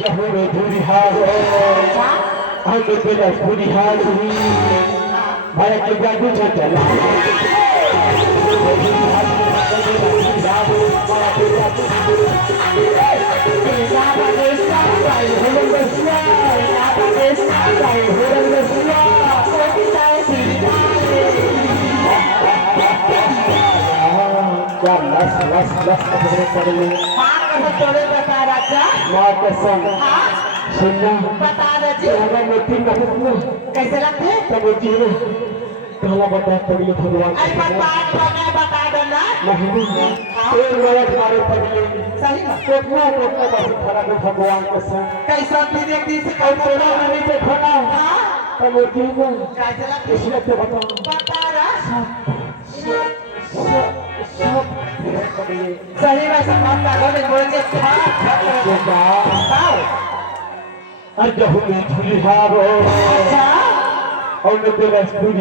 जहूँ में धूरी हारो हम तेरा पूरी हार हुई भाई के जादू में चला क्या लस कर ले चोरे बता राजा माँ कसम सुनना बता रजी हमारा मोती में कैसे लगते तब जी में कहला बता पड़ी भगवान अरे बता दो ना नहीं एक मिनट मारे पड़े सही बात कितना बस खड़ा को भगवान कसम कैसा फिर एक दिन से और तोरा नहीं देखो ना हाँ तब जी में कैसे लगते इसलिए तो बताओ बता रहा सब सही में सब बात में बोल के अजहू में झुली हारो अच्छा और तेरा पूरी